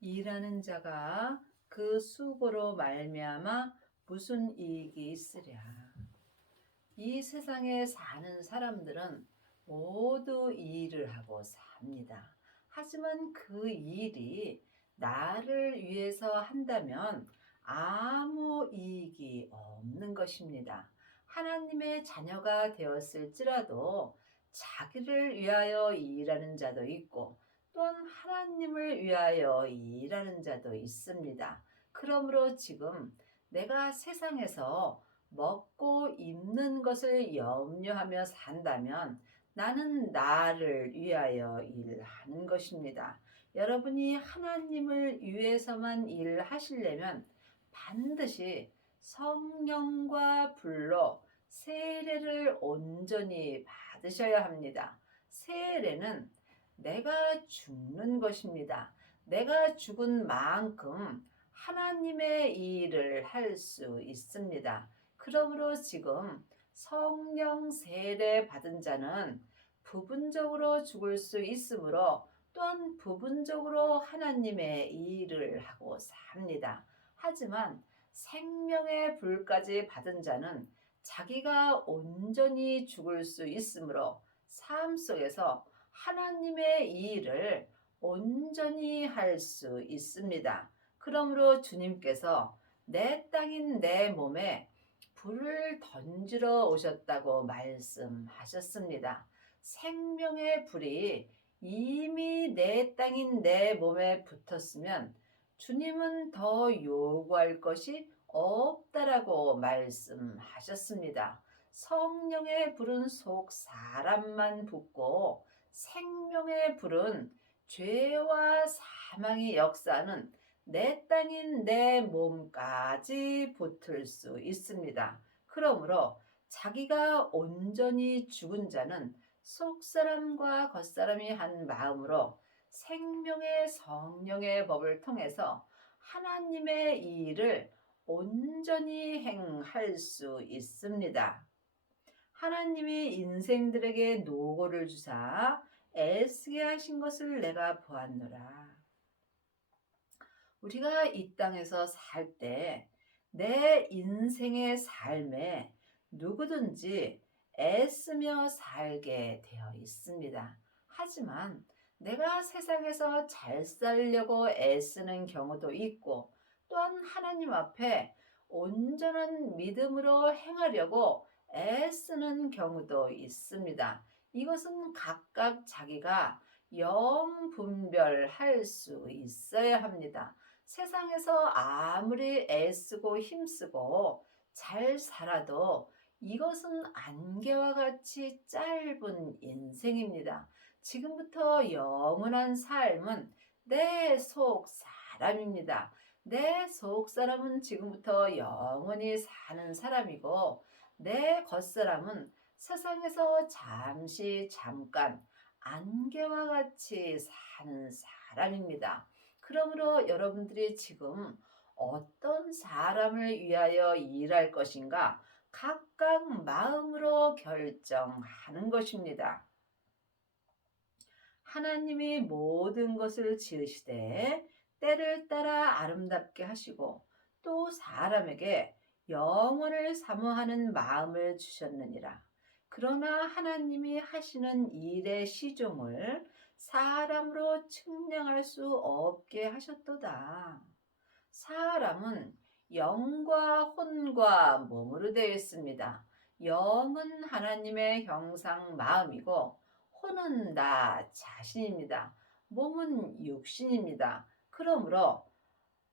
일하는 자가 그 수고로 말미암아 무슨 이익이 있으랴. 이 세상에 사는 사람들은 모두 일을 하고 삽니다. 하지만 그 일이 나를 위해서 한다면 아무 이익이 없는 것입니다. 하나님의 자녀가 되었을지라도 자기를 위하여 일하는 자도 있고 또한 하나님을 위하여 일하는 자도 있습니다. 그러므로 지금 내가 세상에서 먹고 입는 것을 염려하며 산다면 나는 나를 위하여 일하는 것입니다. 여러분이 하나님을 위해서만 일하시려면 반드시 성령과 불로 세례를 온전히 받으셔야 합니다. 세례는 내가 죽는 것입니다. 내가 죽은 만큼 하나님의 일을 할 수 있습니다. 그러므로 지금 성령 세례 받은 자는 부분적으로 죽을 수 있으므로 또한 부분적으로 하나님의 일을 하고 삽니다. 하지만 생명의 불까지 받은 자는 자기가 온전히 죽을 수 있으므로 삶 속에서 하나님의 일을 온전히 할 수 있습니다. 그러므로 주님께서 내 땅인 내 몸에 불을 던지러 오셨다고 말씀하셨습니다. 생명의 불이 이미 내 땅인 내 몸에 붙었으면 주님은 더 요구할 것이 없다라고 말씀하셨습니다. 성령의 불은 속 사람만 붙고 생명의 불은 죄와 사망이 역사하는 내 땅인 내 몸까지 붙을 수 있습니다. 그러므로 자기가 온전히 죽은 자는 속사람과 겉사람이 한 마음으로 생명의 성령의 법을 통해서 하나님의 일을 온전히 행할 수 있습니다. 하나님이 인생들에게 노고를 주사 애쓰게 하신 것을 내가 보았노라. 우리가 이 땅에서 살 때 내 인생의 삶에 누구든지 애쓰며 살게 되어 있습니다. 하지만 내가 세상에서 잘 살려고 애쓰는 경우도 있고 또한 하나님 앞에 온전한 믿음으로 행하려고 애쓰는 경우도 있습니다. 이것은 각각 자기가 영분별할 수 있어야 합니다. 세상에서 아무리 애쓰고 힘쓰고 잘 살아도 이것은 안개와 같이 짧은 인생입니다. 지금부터 영원한 삶은 내 속 사람입니다. 내 속 사람은 지금부터 영원히 사는 사람이고 내 겉사람은 세상에서 잠깐 안개와 같이 사는 사람입니다. 그러므로 여러분들이 지금 어떤 사람을 위하여 일할 것인가 각각 마음으로 결정하는 것입니다. 하나님이 모든 것을 지으시되 때를 따라 아름답게 하시고 또 사람에게 영원을 사모하는 마음을 주셨느니라. 그러나 하나님이 하시는 일의 시종을 사람으로 측량할 수 없게 하셨도다. 사람은 영과 혼과 몸으로 되어 있습니다. 영은 하나님의 형상 마음이고 혼은 나 자신입니다. 몸은 육신입니다. 그러므로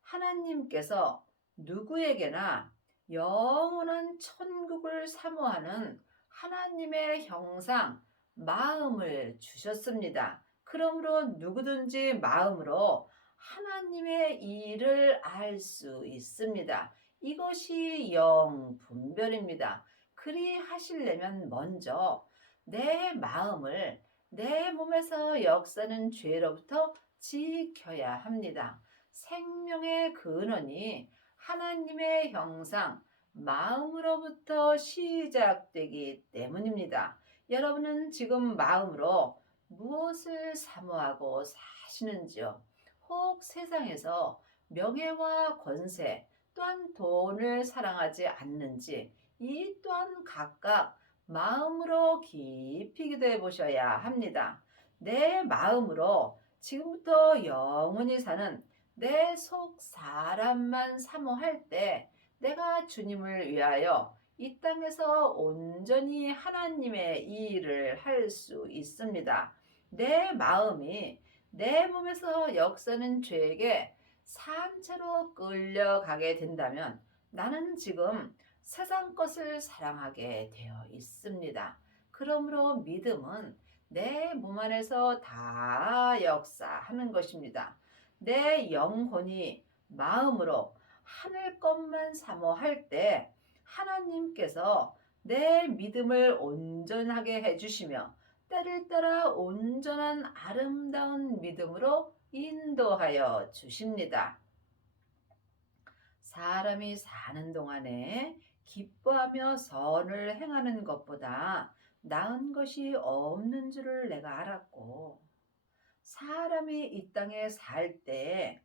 하나님께서 누구에게나 영원한 천국을 사모하는 하나님의 형상, 마음을 주셨습니다. 그러므로 누구든지 마음으로 하나님의 일을 알 수 있습니다. 이것이 영분별입니다. 그리 하시려면 먼저 내 마음을 내 몸에서 역사는 죄로부터 지켜야 합니다. 생명의 근원이 하나님의 형상, 마음으로부터 시작되기 때문입니다. 여러분은 지금 마음으로 무엇을 사모하고 사시는지요? 혹 세상에서 명예와 권세 또한 돈을 사랑하지 않는지 이 또한 각각 마음으로 깊이 기도해 보셔야 합니다. 내 마음으로 지금부터 영원히 사는 내 속 사람만 사모할 때 내가 주님을 위하여 이 땅에서 온전히 하나님의 이 일을 할 수 있습니다. 내 마음이 내 몸에서 역사는 죄에게 산채로 끌려가게 된다면 나는 지금 세상 것을 사랑하게 되어 있습니다. 그러므로 믿음은 내 몸 안에서 다 역사하는 것입니다. 내 영혼이 마음으로 하늘 것만 사모할 때 하나님께서 내 믿음을 온전하게 해주시며 때를 따라 온전한 아름다운 믿음으로 인도하여 주십니다. 사람이 사는 동안에 기뻐하며 선을 행하는 것보다 나은 것이 없는 줄을 내가 알았고, 사람이 이 땅에 살 때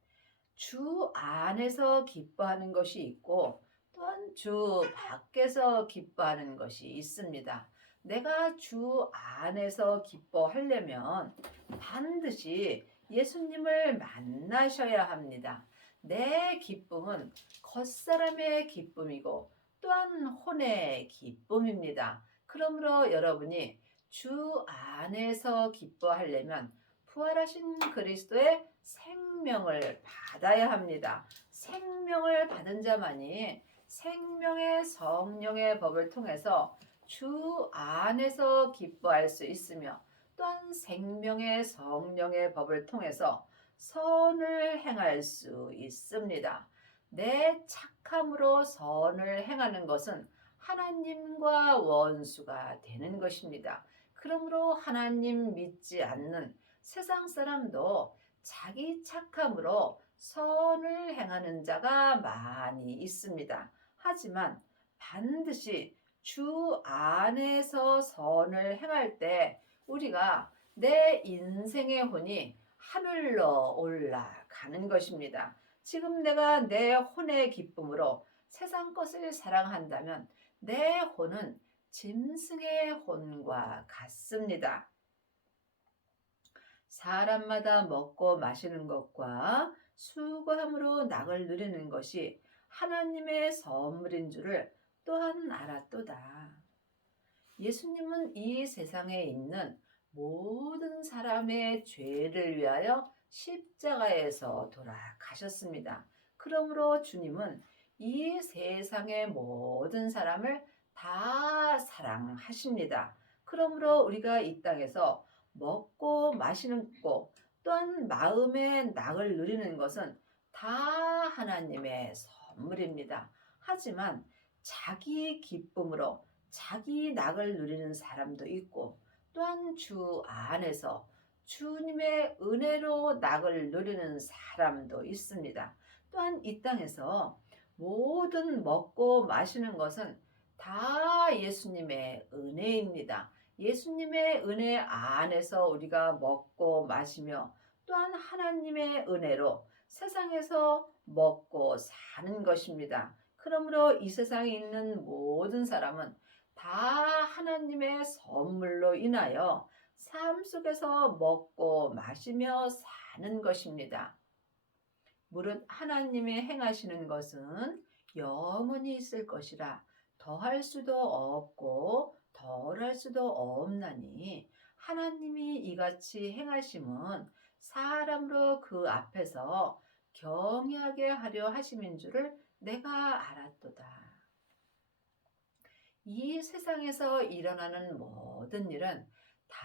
주 안에서 기뻐하는 것이 있고 또한 주 밖에서 기뻐하는 것이 있습니다. 내가 주 안에서 기뻐하려면 반드시 예수님을 만나셔야 합니다. 내 기쁨은 겉사람의 기쁨이고 또한 혼의 기쁨입니다. 그러므로 여러분이 주 안에서 기뻐하려면 부활하신 그리스도의 생명을 받아야 합니다. 생명을 받은 자만이 생명의 성령의 법을 통해서 주 안에서 기뻐할 수 있으며 또한 생명의 성령의 법을 통해서 선을 행할 수 있습니다. 내 착함으로 선을 행하는 것은 하나님과 원수가 되는 것입니다. 그러므로 하나님 믿지 않는 세상 사람도 자기 착함으로 선을 행하는 자가 많이 있습니다. 하지만 반드시 주 안에서 선을 행할 때 우리가 내 인생의 혼이 하늘로 올라가는 것입니다. 지금 내가 내 혼의 기쁨으로 세상 것을 사랑한다면 내 혼은 짐승의 혼과 같습니다. 사람마다 먹고 마시는 것과 수고함으로 낙을 누리는 것이 하나님의 선물인 줄을 또한 알았도다. 예수님은 이 세상에 있는 모든 사람의 죄를 위하여 십자가에서 돌아가셨습니다. 그러므로 주님은 이 세상의 모든 사람을 다 사랑하십니다. 그러므로 우리가 이 땅에서 먹고 마시는 것 또한 마음의 낙을 누리는 것은 다 하나님의 선물입니다. 하지만 자기 기쁨으로 자기 낙을 누리는 사람도 있고 또한 주 안에서 주님의 은혜로 낙을 누리는 사람도 있습니다. 또한 이 땅에서 모든 먹고 마시는 것은 다 예수님의 은혜입니다. 예수님의 은혜 안에서 우리가 먹고 마시며 또한 하나님의 은혜로 세상에서 먹고 사는 것입니다. 그러므로 이 세상에 있는 모든 사람은 다 하나님의 선물로 인하여 삶 속에서 먹고 마시며 사는 것입니다. 무릇 하나님이 행하시는 것은 영원히 있을 것이라 더할 수도 없고 덜할 수도 없나니 하나님이 이같이 행하심은 사람으로 그 앞에서 경외하게 하려 하심인 줄을 내가 알았도다. 이 세상에서 일어나는 모든 일은 다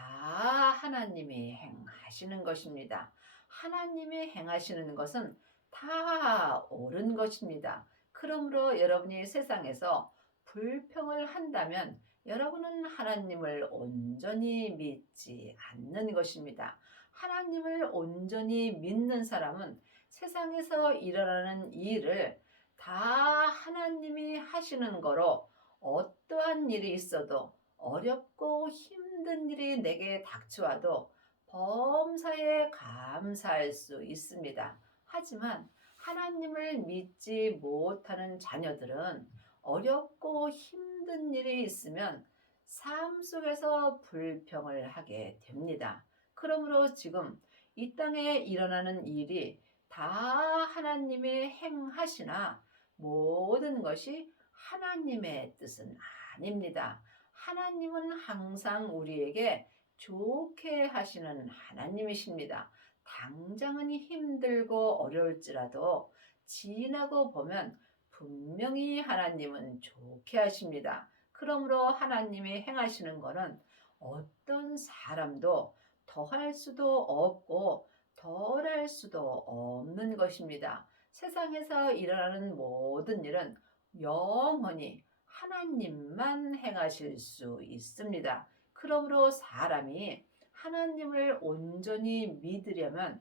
하나님이 행하시는 것입니다. 하나님이 행하시는 것은 다 옳은 것입니다. 그러므로 여러분이 세상에서 불평을 한다면 여러분은 하나님을 온전히 믿지 않는 것입니다. 하나님을 온전히 믿는 사람은 세상에서 일어나는 일을 다 하나님이 하시는 거로 어떠한 일이 있어도 어렵고 힘든 일이 내게 닥쳐와도 범사에 감사할 수 있습니다. 하지만 하나님을 믿지 못하는 자녀들은 어렵고 힘든 일이 있으면 삶 속에서 불평을 하게 됩니다. 그러므로 지금 이 땅에 일어나는 일이 다 하나님의 행하시나 모든 것이 하나님의 뜻은 아닙니다. 하나님은 항상 우리에게 좋게 하시는 하나님이십니다. 당장은 힘들고 어려울지라도 지나고 보면 분명히 하나님은 좋게 하십니다. 그러므로 하나님이 행하시는 것은 어떤 사람도 더할 수도 없고 덜할 수도 없는 것입니다. 세상에서 일어나는 모든 일은 영원히 하나님만 행하실 수 있습니다. 그러므로 사람이 하나님을 온전히 믿으려면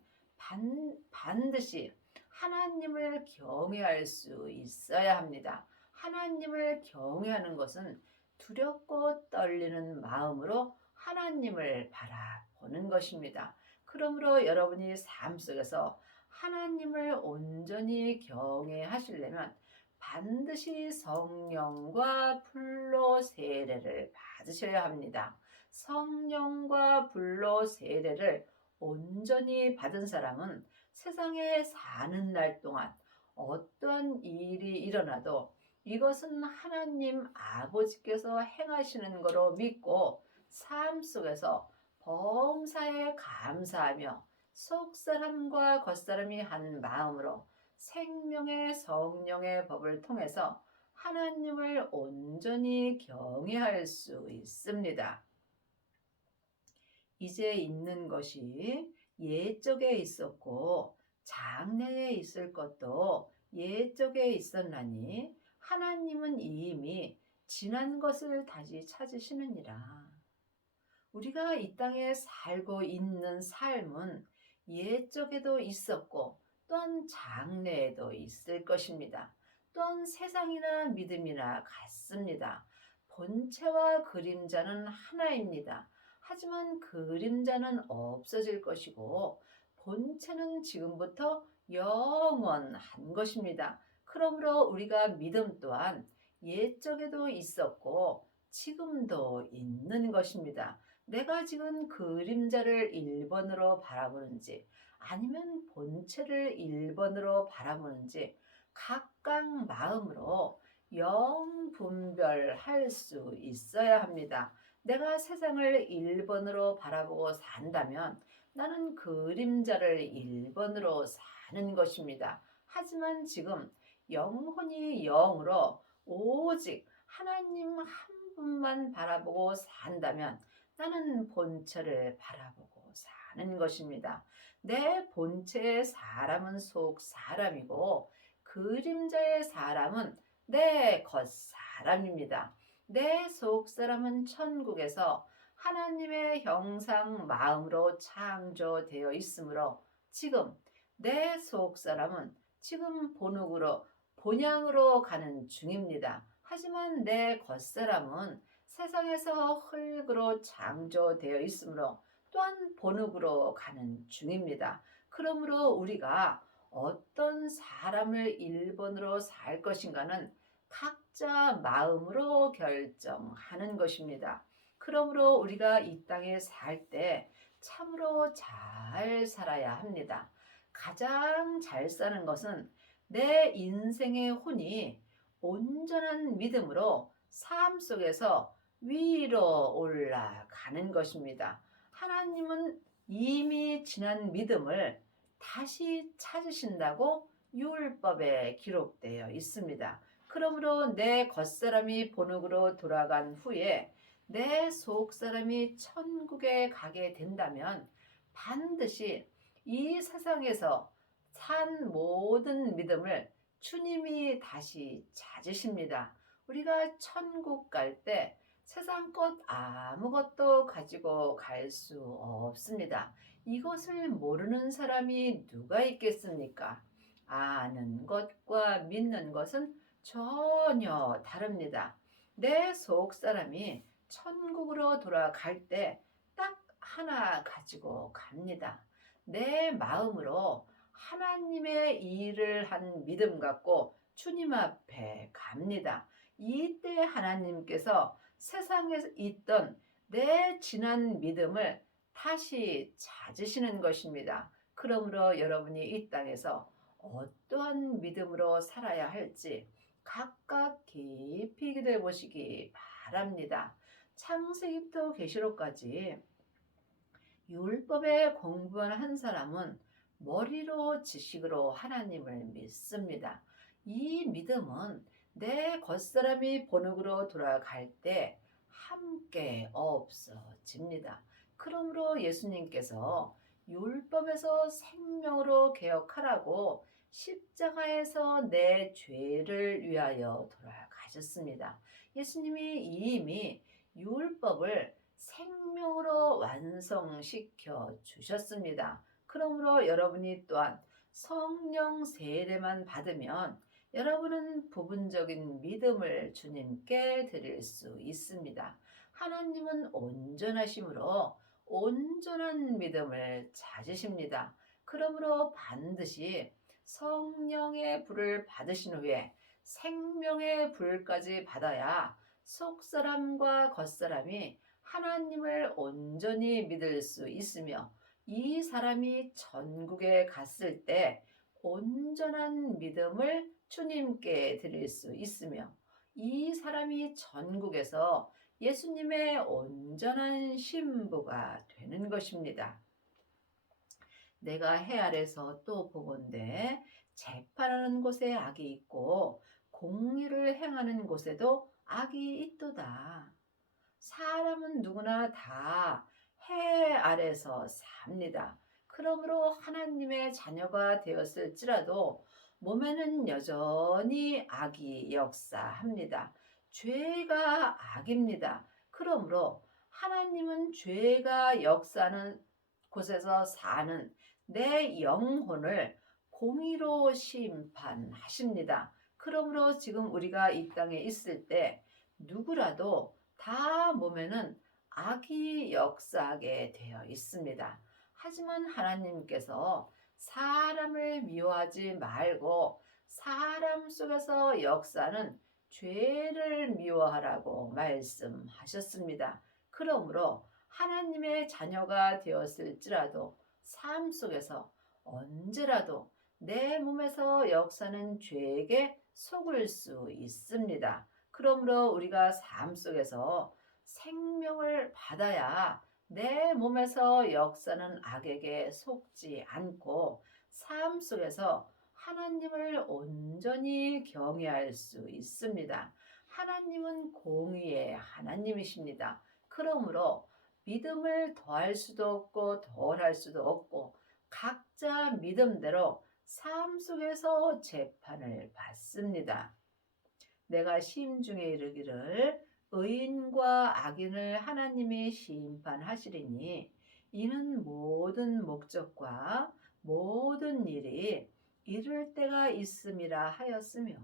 반드시 하나님을 경외할 수 있어야 합니다. 하나님을 경외하는 것은 두렵고 떨리는 마음으로 하나님을 바라보는 것입니다. 그러므로 여러분이 삶 속에서 하나님을 온전히 경외하시려면 반드시 성령과 불로 세례를 받으셔야 합니다. 성령과 불로 세례를 온전히 받은 사람은 세상에 사는 날 동안 어떠한 일이 일어나도 이것은 하나님 아버지께서 행하시는 거로 믿고 삶 속에서 범사에 감사하며 속사람과 겉사람이 한 마음으로 생명의 성령의 법을 통해서 하나님을 온전히 경외할 수 있습니다. 이제 있는 것이 옛적에 있었고 장래에 있을 것도 옛적에 있었나니 하나님은 이미 지난 것을 다시 찾으시느니라. 우리가 이 땅에 살고 있는 삶은 옛적에도 있었고 또한 장래에도 있을 것입니다. 또한 세상이나 믿음이나 같습니다. 본체와 그림자는 하나입니다. 하지만 그림자는 없어질 것이고 본체는 지금부터 영원한 것입니다. 그러므로 우리가 믿음 또한 옛적에도 있었고 지금도 있는 것입니다. 내가 지금 그림자를 1번으로 바라보는지 아니면 본체를 1번으로 바라보는지 각각 마음으로 영분별할 수 있어야 합니다. 내가 세상을 1번으로 바라보고 산다면 나는 그림자를 1번으로 사는 것입니다. 하지만 지금 영혼이 영으로 오직 하나님 한 분만 바라보고 산다면 나는 본체를 바라보고 사는 것입니다. 내 본체의 사람은 속 사람이고 그림자의 사람은 내 겉 사람입니다. 내 속 사람은 천국에서 하나님의 형상 마음으로 창조되어 있으므로 지금 내 속 사람은 지금 본향으로 가는 중입니다. 하지만 내 겉 사람은 세상에서 흙으로 창조되어 있으므로 또한 본흙으로 가는 중입니다. 그러므로 우리가 어떤 사람을 1번으로 살 것인가는 각자 마음으로 결정하는 것입니다. 그러므로 우리가 이 땅에 살 때 참으로 잘 살아야 합니다. 가장 잘 사는 것은 내 인생의 혼이 온전한 믿음으로 삶 속에서 위로 올라가는 것입니다. 하나님은 이미 지난 믿음을 다시 찾으신다고 율법에 기록되어 있습니다. 그러므로 내 겉사람이 본흙으로 돌아간 후에 내 속사람이 천국에 가게 된다면 반드시 이 세상에서 산 모든 믿음을 주님이 다시 찾으십니다. 우리가 천국 갈 때 세상 것 아무것도 가지고 갈 수 없습니다. 이것을 모르는 사람이 누가 있겠습니까? 아는 것과 믿는 것은 전혀 다릅니다. 내 속 사람이 천국으로 돌아갈 때 딱 하나 가지고 갑니다. 내 마음으로 하나님의 일을 한 믿음 갖고 주님 앞에 갑니다. 이때 하나님께서 세상에 있던 내 지난 믿음을 다시 찾으시는 것입니다. 그러므로 여러분이 이 땅에서 어떠한 믿음으로 살아야 할지 각각 깊이 기도해 보시기 바랍니다. 창세기부터 계시록까지 율법에 공부한 한 사람은 머리로 지식으로 하나님을 믿습니다. 이 믿음은 내 겉사람이 본흙으로 돌아갈 때 함께 없어집니다. 그러므로 예수님께서 율법에서 생명으로 개혁하라고 십자가에서 내 죄를 위하여 돌아가셨습니다. 예수님이 이미 율법을 생명으로 완성시켜 주셨습니다. 그러므로 여러분이 또한 성령 세례만 받으면 여러분은 부분적인 믿음을 주님께 드릴 수 있습니다. 하나님은 온전하심으로 온전한 믿음을 찾으십니다. 그러므로 반드시 성령의 불을 받으신 후에 생명의 불까지 받아야 속사람과 겉사람이 하나님을 온전히 믿을 수 있으며 이 사람이 전국에 갔을 때 온전한 믿음을 주님께 드릴 수 있으며 이 사람이 전국에서 예수님의 온전한 신부가 되는 것입니다. 내가 해 아래서 또 보건대 재판하는 곳에 악이 있고 공의를 행하는 곳에도 악이 있도다. 사람은 누구나 다 해 아래서 삽니다. 그러므로 하나님의 자녀가 되었을지라도 몸에는 여전히 악이 역사합니다. 죄가 악입니다. 그러므로 하나님은 죄가 역사하는 곳에서 사는 내 영혼을 공의로 심판하십니다. 그러므로 지금 우리가 이 땅에 있을 때 누구라도 다 몸에는 악이 역사하게 되어 있습니다. 하지만 하나님께서 사람을 미워하지 말고 사람 속에서 역사하는 죄를 미워하라고 말씀하셨습니다. 그러므로 하나님의 자녀가 되었을지라도 삶 속에서 언제라도 내 몸에서 역사하는 죄에게 속을 수 있습니다. 그러므로 우리가 삶 속에서 생명을 받아야 내 몸에서 역사하는 악에게 속지 않고 삶 속에서 하나님을 온전히 경외할 수 있습니다. 하나님은 공의의 하나님이십니다. 그러므로 믿음을 더할 수도 없고 덜할 수도 없고 각자 믿음대로 삶 속에서 재판을 받습니다. 내가 시임중에 이르기를 의인과 악인을 하나님이 심판하시리니 이는 모든 목적과 모든 일이 이룰 때가 있음이라 하였으며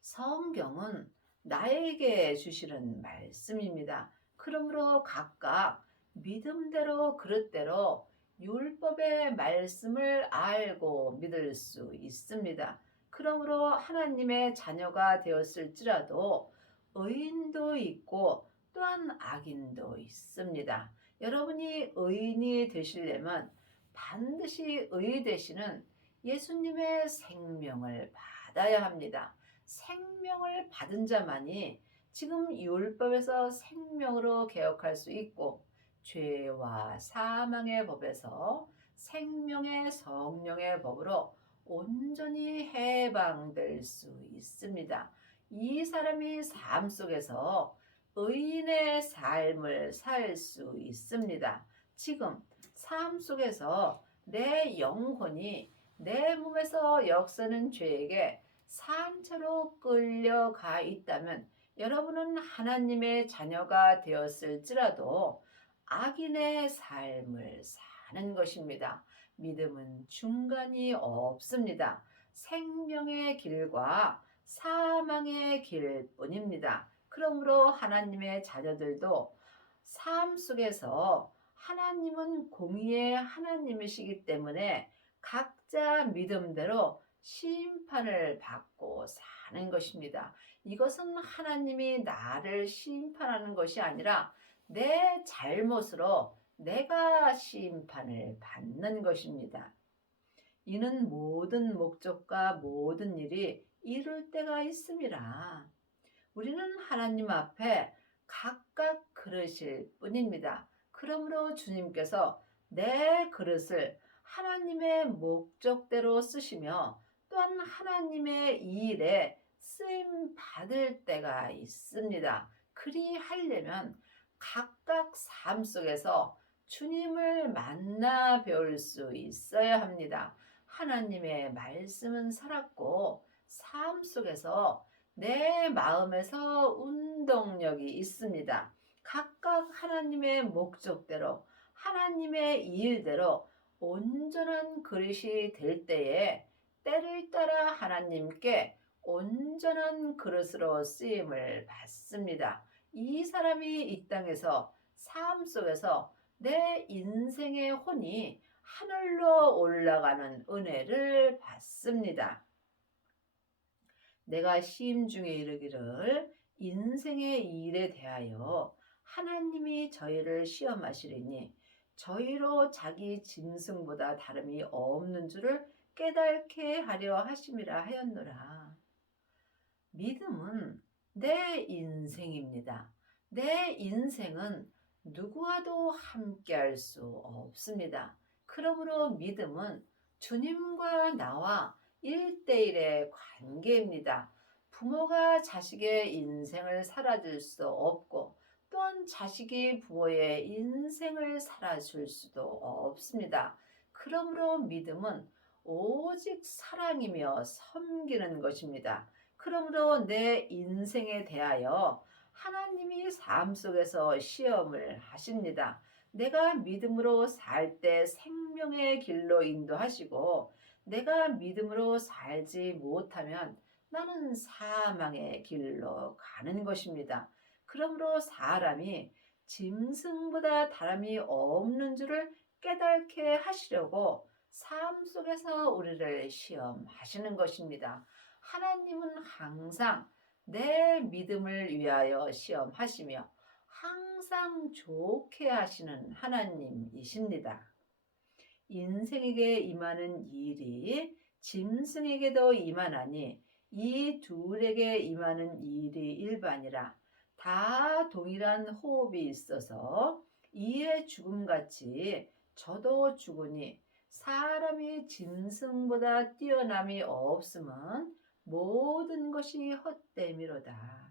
성경은 나에게 주시는 말씀입니다. 그러므로 각각 믿음대로 그릇대로 율법의 말씀을 알고 믿을 수 있습니다. 그러므로 하나님의 자녀가 되었을지라도 의인도 있고 또한 악인도 있습니다. 여러분이 의인이 되시려면 반드시 의 되시는 예수님의 생명을 받아야 합니다. 생명을 받은 자만이 지금 율법에서 생명으로 개혁할 수 있고 죄와 사망의 법에서 생명의 성령의 법으로 온전히 해방될 수 있습니다. 이 사람이 삶 속에서 의인의 삶을 살 수 있습니다. 지금 삶 속에서 내 영혼이 내 몸에서 역사는 죄에게 산채로 끌려가 있다면 여러분은 하나님의 자녀가 되었을지라도 악인의 삶을 사는 것입니다. 믿음은 중간이 없습니다. 생명의 길과 사망의 길뿐입니다. 그러므로 하나님의 자녀들도 삶 속에서 하나님은 공의의 하나님이시기 때문에 각자 믿음대로 심판을 받고 사는 것입니다. 이것은 하나님이 나를 심판하는 것이 아니라 내 잘못으로 내가 심판을 받는 것입니다. 이는 모든 목적과 모든 일이 이룰 때가 있음이라. 우리는 하나님 앞에 각각 그릇일 뿐입니다. 그러므로 주님께서 내 그릇을 하나님의 목적대로 쓰시며 또한 하나님의 이 일에 쓰임 받을 때가 있습니다. 그리하려면 각각 삶 속에서 주님을 만나 배울 수 있어야 합니다. 하나님의 말씀은 살았고 삶 속에서 내 마음에서 운동력이 있습니다. 각각 하나님의 목적대로 하나님의 일대로 온전한 그릇이 될 때에 때를 따라 하나님께 온전한 그릇으로 쓰임을 받습니다. 이 사람이 이 땅에서 삶 속에서 내 인생의 혼이 하늘로 올라가는 은혜를 받습니다. 내가 시임 중에 이르기를 인생의 일에 대하여 하나님이 저희를 시험하시리니 저희로 자기 짐승보다 다름이 없는 줄을 깨닫게 하려 하심이라 하였노라. 믿음은 내 인생입니다. 내 인생은 누구와도 함께할 수 없습니다. 그러므로 믿음은 주님과 나와 1대1의 관계입니다. 부모가 자식의 인생을 살아줄 수 없고 또한 자식이 부모의 인생을 살아줄 수도 없습니다. 그러므로 믿음은 오직 사랑이며 섬기는 것입니다. 그러므로 내 인생에 대하여 하나님이 삶 속에서 시험을 하십니다. 내가 믿음으로 살 때 생명의 길로 인도하시고 내가 믿음으로 살지 못하면 나는 사망의 길로 가는 것입니다. 그러므로 사람이 짐승보다 다름이 없는 줄을 깨닫게 하시려고 삶 속에서 우리를 시험하시는 것입니다. 하나님은 항상 내 믿음을 위하여 시험하시며 항상 좋게 하시는 하나님이십니다. 인생에게 임하는 일이 짐승에게도 임하나니 이 둘에게 임하는 일이 일반이라. 다 동일한 호흡이 있어서 이의 죽음같이 저도 죽으니 사람이 짐승보다 뛰어남이 없음은 모든 것이 헛됨이로다.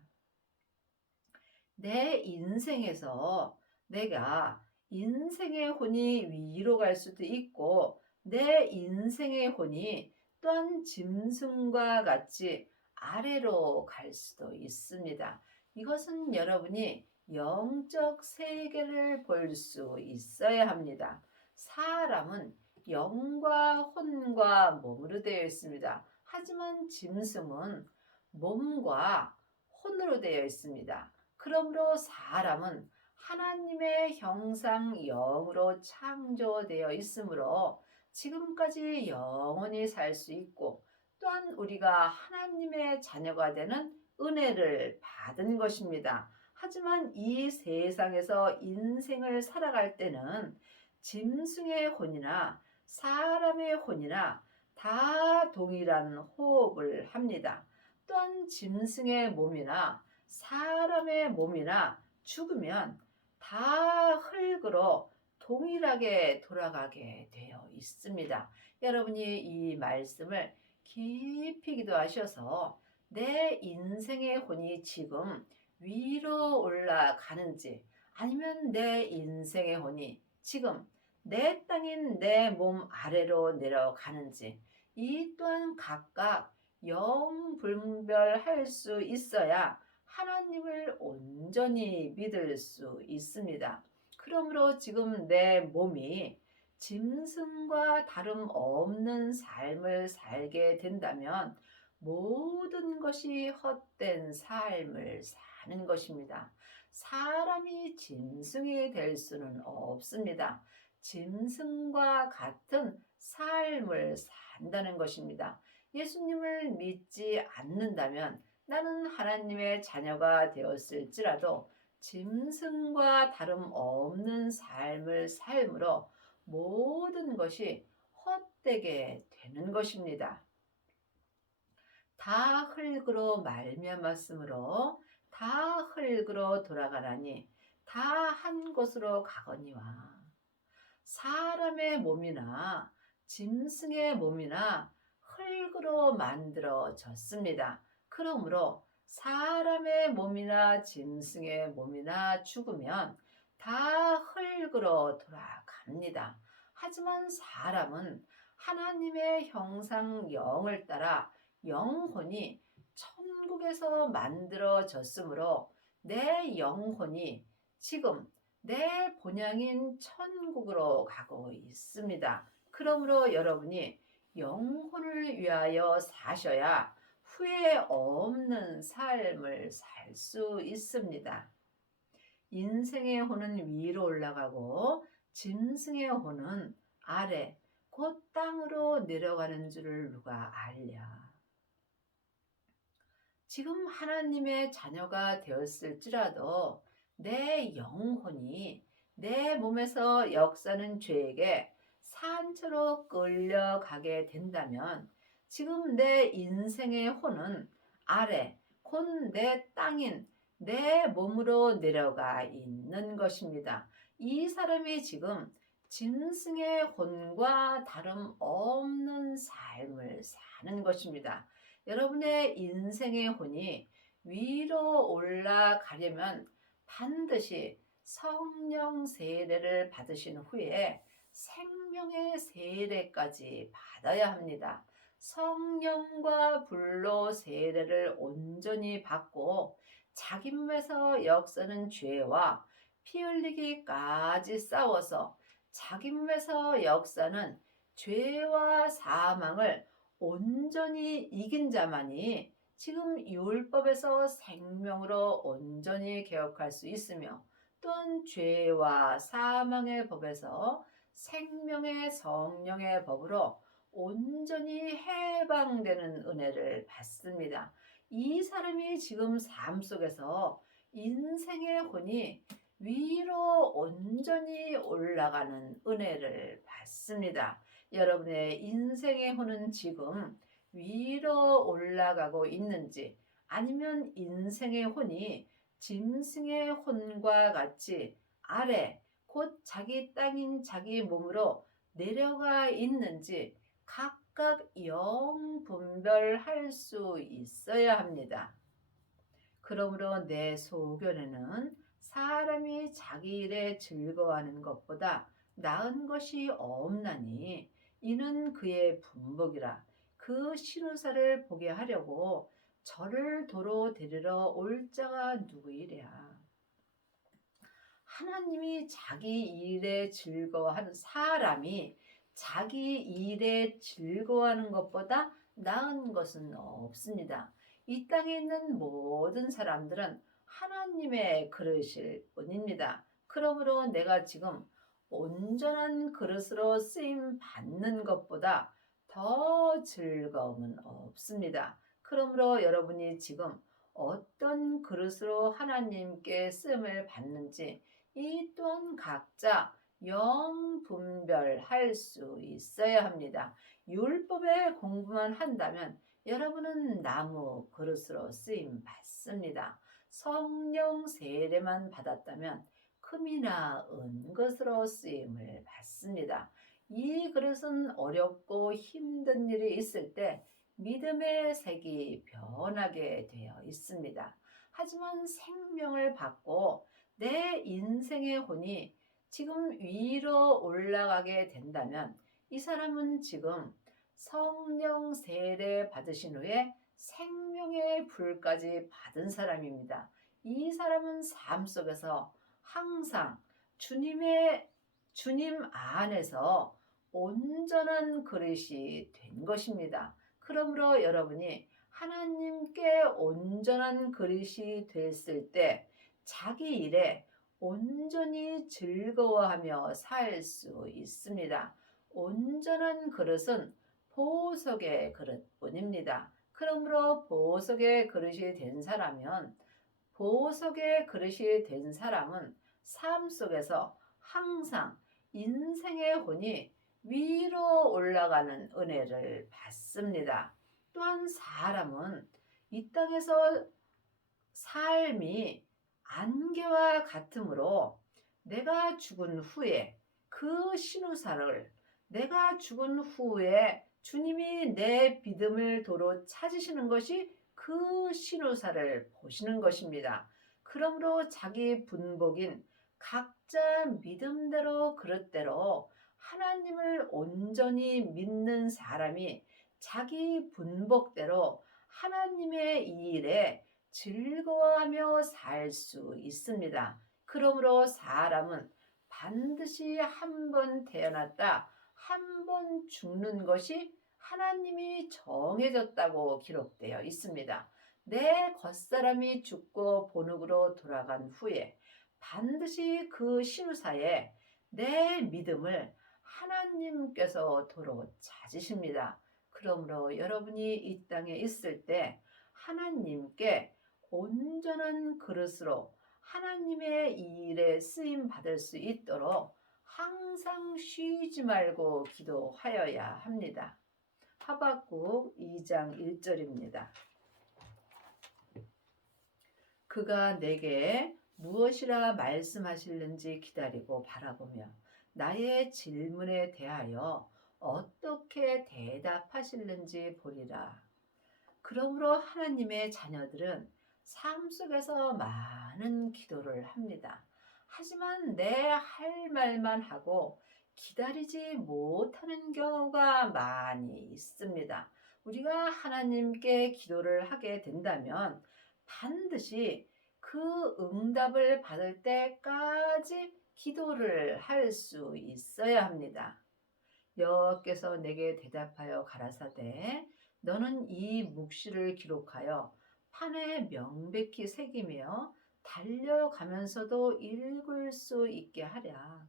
내 인생에서 내가 인생의 혼이 위로 갈 수도 있고 내 인생의 혼이 또한 짐승과 같이 아래로 갈 수도 있습니다. 이것은 여러분이 영적 세계를 볼 수 있어야 합니다. 사람은 영과 혼과 몸으로 되어 있습니다. 하지만 짐승은 몸과 혼으로 되어 있습니다. 그러므로 사람은 하나님의 형상 영으로 창조되어 있으므로 지금까지 영원히 살 수 있고 또한 우리가 하나님의 자녀가 되는 은혜를 받은 것입니다. 하지만 이 세상에서 인생을 살아갈 때는 짐승의 혼이나 사람의 혼이나 다 동일한 호흡을 합니다. 또한 짐승의 몸이나 사람의 몸이나 죽으면 다 흙으로 동일하게 돌아가게 되어 있습니다. 여러분이 이 말씀을 깊이 기도하셔서 내 인생의 혼이 지금 위로 올라가는지 아니면 내 인생의 혼이 지금 내 땅인 내 몸 아래로 내려가는지 이 또한 각각 영분별할 수 있어야 하나님을 온전히 믿을 수 있습니다. 그러므로 지금 내 몸이 짐승과 다름없는 삶을 살게 된다면 모든 것이 헛된 삶을 사는 것입니다. 사람이 짐승이 될 수는 없습니다. 짐승과 같은 삶을 산다는 것입니다. 예수님을 믿지 않는다면 나는 하나님의 자녀가 되었을지라도 짐승과 다름없는 삶을 삶으로 모든 것이 헛되게 되는 것입니다. 다 흙으로 말미암았으므로 다 흙으로 돌아가나니 다 한 곳으로 가거니와. 사람의 몸이나 짐승의 몸이나 흙으로 만들어졌습니다. 그러므로 사람의 몸이나 짐승의 몸이나 죽으면 다 흙으로 돌아갑니다. 하지만 사람은 하나님의 형상 영을 따라 영혼이 천국에서 만들어졌으므로 내 영혼이 지금 내 본향인 천국으로 가고 있습니다. 그러므로 여러분이 영혼을 위하여 사셔야 후회 없는 삶을 살 수 있습니다. 인생의 혼은 위로 올라가고 짐승의 혼은 아래 곧 땅으로 내려가는 줄을 누가 알랴. 지금 하나님의 자녀가 되었을지라도 내 영혼이 내 몸에서 역사는 죄에게 산처로 끌려가게 된다면 지금 내 인생의 혼은 아래 곧 내 땅인 내 몸으로 내려가 있는 것입니다. 이 사람이 지금 짐승의 혼과 다름없는 삶을 사는 것입니다. 여러분의 인생의 혼이 위로 올라가려면 반드시 성령 세례를 받으신 후에 생명의 세례까지 받아야 합니다. 성령과 불로 세례를 온전히 받고 자기 몸에서 역사는 죄와 피 흘리기까지 싸워서 자기 몸에서 역사는 죄와 사망을 온전히 이긴 자만이 지금 율법에서 생명으로 온전히 개혁할 수 있으며 또한 죄와 사망의 법에서 생명의 성령의 법으로 온전히 해방되는 은혜를 받습니다. 이 사람이 지금 삶 속에서 인생의 혼이 위로 온전히 올라가는 은혜를 받습니다. 여러분의 인생의 혼은 지금 위로 올라가고 있는지 아니면 인생의 혼이 짐승의 혼과 같이 아래 곧 자기 땅인 자기 몸으로 내려가 있는지 각각 영 분별할 수 있어야 합니다. 그러므로 내 소견에는 사람이 자기 일에 즐거워하는 것보다 나은 것이 없나니 이는 그의 분복이라. 그 신우사를 보게 하려고 저를 도로 데리러 올 자가 누구이랴. 하나님이 자기 일에 즐거워하는 사람이 자기 일에 즐거워하는 것보다 나은 것은 없습니다. 이 땅에 있는 모든 사람들은 하나님의 그릇일 뿐입니다. 그러므로 내가 지금 온전한 그릇으로 쓰임 받는 것보다 더 즐거움은 없습니다. 그러므로 여러분이 지금 어떤 그릇으로 하나님께 쓰임을 받는지 이 또한 각자 영 분별할 수 있어야 합니다. 율법의 공부만 한다면 여러분은 나무 그릇으로 쓰임 받습니다. 성령 세례만 받았다면 금이나 은것으로 쓰임을 받습니다. 이 그릇은 어렵고 힘든 일이 있을 때 믿음의 색이 변하게 되어 있습니다. 하지만 생명을 받고 내 인생의 혼이 지금 위로 올라가게 된다면 이 사람은 지금 성령 세례 받으신 후에 생명의 불까지 받은 사람입니다. 이 사람은 삶 속에서 항상 주님 안에서 온전한 그릇이 된 것입니다. 그러므로 여러분이 하나님께 온전한 그릇이 됐을 때 자기 일에 온전히 즐거워하며 살 수 있습니다. 온전한 그릇은 보석의 그릇뿐입니다. 그러므로 보석의 그릇이 된 사람은 삶 속에서 항상 인생의 혼이 위로 올라가는 은혜를 받습니다. 또한 사람은 이 땅에서 삶이 안개와 같으므로 내가 죽은 후에 그 신우사를 내가 죽은 후에 주님이 내 믿음을 도로 찾으시는 것이 그 신우사를 보시는 것입니다. 그러므로 자기 분복인 각자 믿음대로 그릇대로 하나님을 온전히 믿는 사람이 자기 분복대로 하나님의 이 일에 즐거워하며 살 수 있습니다. 그러므로 사람은 반드시 한 번 태어났다, 한 번 죽는 것이 하나님이 정해졌다고 기록되어 있습니다. 내 겉사람이 죽고 본흙으로 돌아간 후에 반드시 그 신우사에 내 믿음을 하나님께서 도로 찾으십니다. 그러므로 여러분이 이 땅에 있을 때 하나님께 온전한 그릇으로 하나님의 일에 쓰임 받을 수 있도록 항상 쉬지 말고 기도하여야 합니다. 하박국 2장 1절입니다. 그가 내게 무엇이라 말씀하실는지 기다리고 바라보며 나의 질문에 대하여 어떻게 대답하실는지 보리라. 그러므로 하나님의 자녀들은 삶 속에서 많은 기도를 합니다. 하지만 내 할 말만 하고 기다리지 못하는 경우가 많이 있습니다. 우리가 하나님께 기도를 하게 된다면 반드시 그 응답을 받을 때까지 기도를 할 수 있어야 합니다. 여호와께서 내게 대답하여 가라사대 너는 이 묵시를 기록하여 판에 명백히 새기며 달려가면서도 읽을 수 있게 하랴.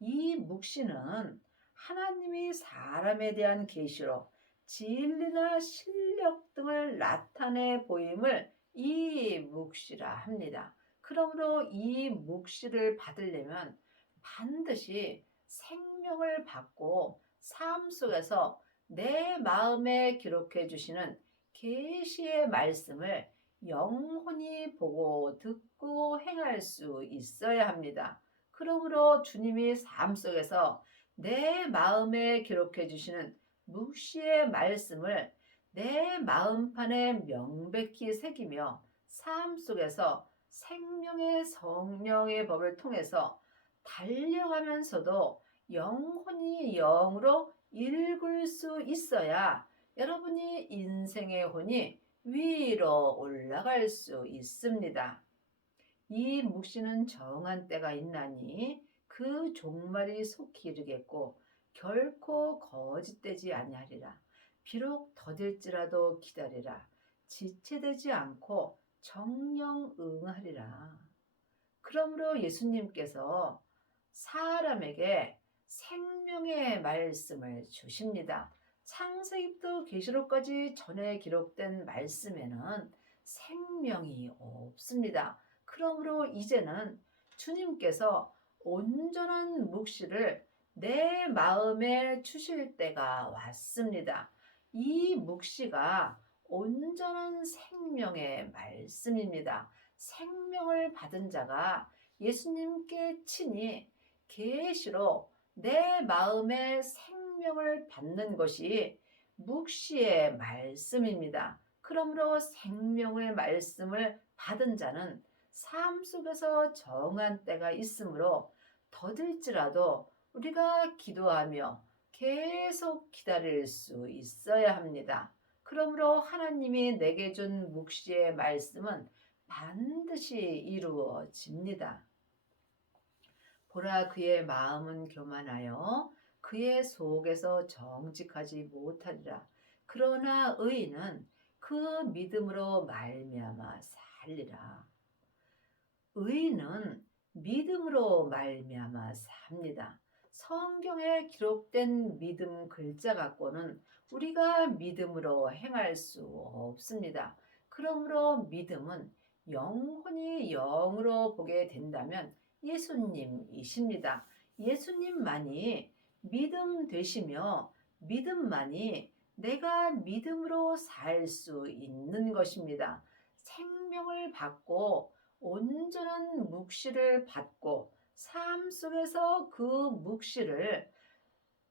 이 묵시는 하나님이 사람에 대한 계시로 진리나 실력 등을 나타내 보임을 이 묵시라 합니다. 그러므로 이 묵시를 받으려면 반드시 생명을 받고 삶 속에서 내 마음에 기록해 주시는 계시의 말씀을 영원히 보고 듣고 행할 수 있어야 합니다. 그러므로 주님이 삶 속에서 내 마음에 기록해 주시는 묵시의 말씀을 내 마음판에 명백히 새기며 삶 속에서 생명의 성령의 법을 통해서 달려가면서도 영혼이 영으로 읽을 수 있어야 여러분이 인생의 혼이 위로 올라갈 수 있습니다. 이 묵시는 정한 때가 있나니 그 종말이 속히 이르겠고 결코 거짓되지 아니하리라. 비록 더딜지라도 기다리라. 지체되지 않고 정령 응하리라. 그러므로 예수님께서 사람에게 생명의 말씀을 주십니다. 창세기부터 계시록까지 전에 기록된 말씀에는 생명이 없습니다. 그러므로 이제는 주님께서 온전한 묵시를 내 마음에 주실 때가 왔습니다. 이 묵시가 온전한 생명의 말씀입니다. 생명을 받은 자가 예수님께 친히 계시로 내 마음에 생명을 받는 것이 묵시의 말씀입니다. 그러므로 생명의 말씀을 받은 자는 삶 속에서 정한 때가 있으므로 더딜지라도 우리가 기도하며 계속 기다릴 수 있어야 합니다. 그러므로 하나님이 내게 준 묵시의 말씀은 반드시 이루어집니다. 보라 그의 마음은 교만하여 그의 속에서 정직하지 못하리라. 그러나 의인은 그 믿음으로 말미암아 살리라. 의인은 믿음으로 말미암아 삽니다. 성경에 기록된 믿음 글자 갖고는 우리가 믿음으로 행할 수 없습니다. 그러므로 믿음은 영혼이 영으로 보게 된다면 예수님이십니다. 예수님만이 믿음 되시며 믿음만이 내가 믿음으로 살 수 있는 것입니다. 생명을 받고 온전한 묵시를 받고 삶 속에서 그 묵시를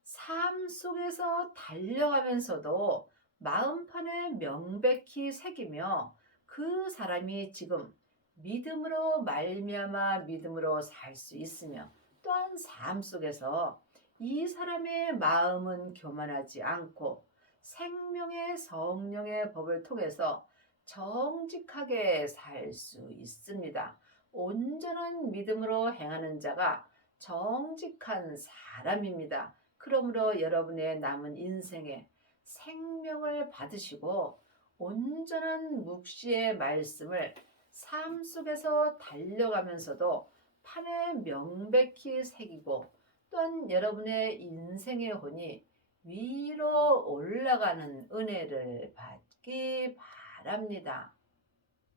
삶 속에서 달려가면서도 마음판에 명백히 새기며 그 사람이 지금 믿음으로 말미암아 믿음으로 살 수 있으며 또한 삶 속에서 이 사람의 마음은 교만하지 않고 생명의 성령의 법을 통해서 정직하게 살 수 있습니다. 온전한 믿음으로 행하는 자가 정직한 사람입니다. 그러므로 여러분의 남은 인생에 생명을 받으시고 온전한 묵시의 말씀을 삶 속에서 달려가면서도 판에 명백히 새기고 또한 여러분의 인생의 혼이 위로 올라가는 은혜를 받기 바랍니다.